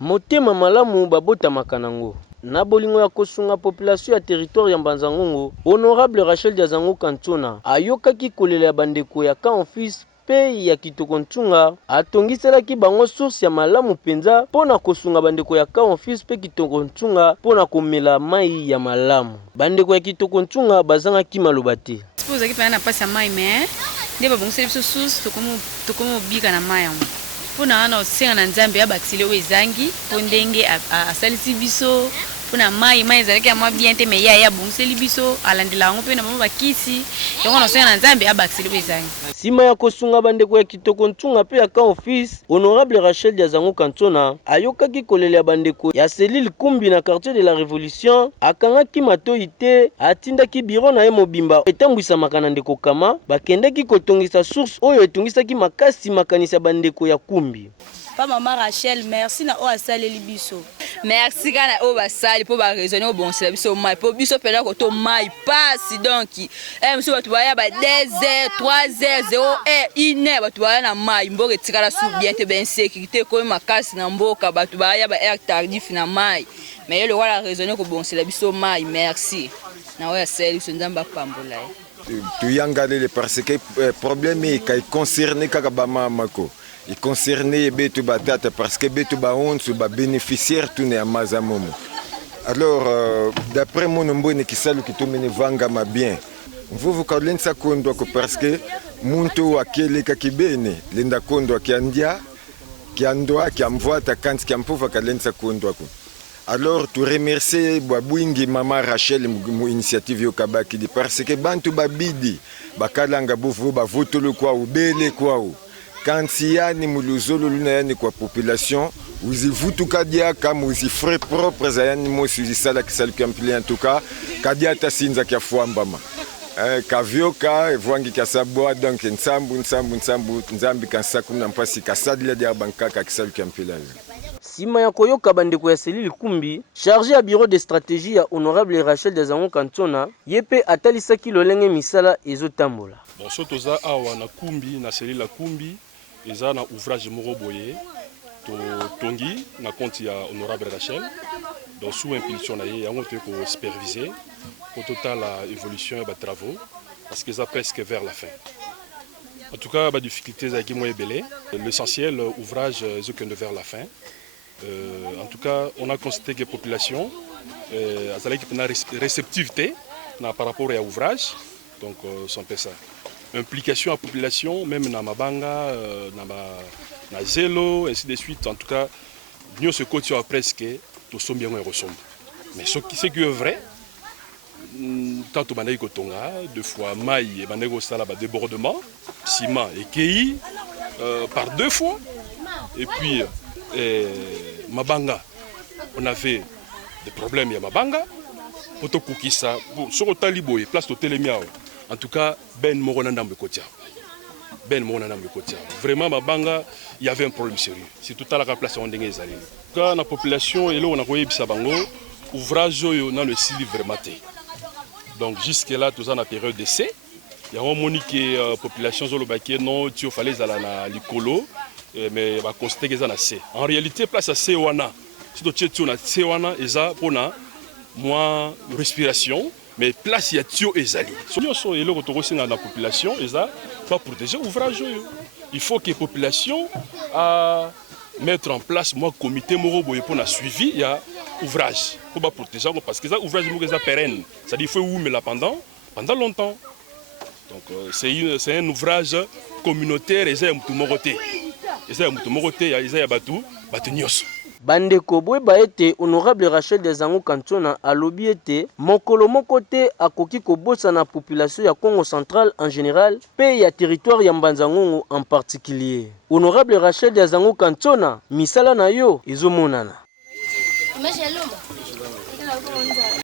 Motema malamu babota makanango. Na bolingo ya kosunga population ya territoire ya Mbanza-Ngongo, Honorable Rachel Diazango Kantona ayokaki kolela ya bandeko ya Camp Office pe ya Kitoko Ntsunga atongiselaki bango source ya malamu penza pona kosunga bandeko ya Camp Office pe Kitoko Ntsunga pona komela mai ya malamu. Bandeko ya Kitoko Ntsunga bazangaki maloba te. Ozaki pena na pasi ya mai mais nde babongisa biso source tokomo bika na mai yango. Pona wana osenga na Nzambe abakisile oyo ezangi po ndenge asalisi biso pona mai ezalaki ya mwa bien te mais ya bongiseli biso alandela yango pe na mama bakisi yango osenga na Nzambe abakisile oyo ezangi. Sima ya kosunga bandeko ya Kitoko Ntsunga pe ya Camp Office, Honorable Rachel Diazango Kantona ayokaki kolela ya bandeko ya Selile Kumbi na quartier de la Révolution akangaki matoi te atindaki biro na ye mobimba etambwisamaka na ndeko kama bakendaki kotongisa source oyo etungisaki makasi makanisi ya bandeko ya Kumbi. Pa maman Rachel, merci na o asaleli biso. Merci kana o basali po ba raisonner o bon c'est biso mai po biso pela ko to mai passe donc monsieur batu baya ba 2h 3h 0h 1h batu baya na mai mboka tikala su bien te ben sécurité ko makasi na mboka batu baya ba heure tardif na mai mais le wala raisonner ko bon c'est biso mai merci na o asali biso Nzamba pambola tu yangalele parce que problème est concerné kaka ba mamako. Il concernait Betu Batata parce que Betu Baon sont bénéficiaires tout à Mazamomo. Alors, d'après mon nombre de Kisalu qui tombe vanga ma bien, vous connaissez ça parce que Muntu Akele Kakibene, Linda Kondo Kiandia, Kiandoa, Kiamvoa, Takans, Kiampova Kalensa Kondo. Alors, tu remercies Babouingi, Maman Rachel, mon initiative Yokabaki, parce que Bantu Babidi, Bakalanga Boufou, Bavotolo quoi ou Bele quoi ou. Quand il y a des muluzolo lunayani kwa population, uzi vutu kadia kama uzi frais propres ayani mosi uzi sala kisali kampili en tout cas, kadia tasinza kia fuambama. Kavioka evangi kasabwa donc nsambu nzambi kansaku na mpasi kasadila dia bankaka kisali kampili. Sima ya koyoka bandeko ya Selile Kumbi, chargé à bureau de stratégie ya Honorable Rachel Diazango Kantona, yepe atalisaki lolenge misala ezotambola. Bon sotoza awa na Kumbi na Selile Kumbi eza na ouvrage moko boye to tongi na compte ya Honorable Rachel donc sous impulsion na ye yango te ko superviser au total la évolution des travaux parce que ça presque vers la fin. En tout cas ba difficultés avec moi belé l'essentiel ouvrage est vers la fin. En tout cas on a constaté que la population a une réceptivité par rapport à l'ouvrage donc c'est un peu ça. Implication à la population, même dans Mabanga, dans Zelo, ainsi de suite. En tout cas, nous ce côté presque, tout sommes bien ressemble. Mais ce qui est vrai, tant au Banaï Kotonga, deux fois Maï et Banaï Sala débordement, ciment et Kei par deux fois. Et puis Mabanga, on avait des problèmes à Mabanga. Poto Koukissa, sur le Talibo et place au Télémiao. En tout cas, Ben Moronandam Kotia. Vraiment, Mabanga, il y avait un problème sérieux. C'est tout à la place où on est allé. Quand la population est là, on a voyé Bisabango, ouvrage dans le style vraiment. Donc jusque-là, tout ça dans la période d'essai. Il y a un monique que la population zolobaké non, tu fallait aller à l'écolo, mais va constater que ça c'est. En réalité, place à Sewana. Si tu es à Sewana, et ça pour moi respiration. Mais place il y a Tio et Zali. Si on est là dans la population, et ça va protéger l'ouvrage. Il faut que la population mettre en place un comité moroboye pour la suivi il y a ouvrage pour protéger parce que ça ouvrage est pérenne. C'est-à-dire qu'il faut oublier là pendant longtemps. Donc c'est un ouvrage communautaire et ça tout moroté. Et ça tout moroté, il y a batu nyos. Bandeko boyeba ete Honorable Rachel Diazango Kantona alobi ete mokolo moko te akoki kobosa na population ya Congo central en général pe ya territoire ya Mbanza-Ngongo en particulier. Honorable Rachel Diazango Kantona misala na yo ezomonana.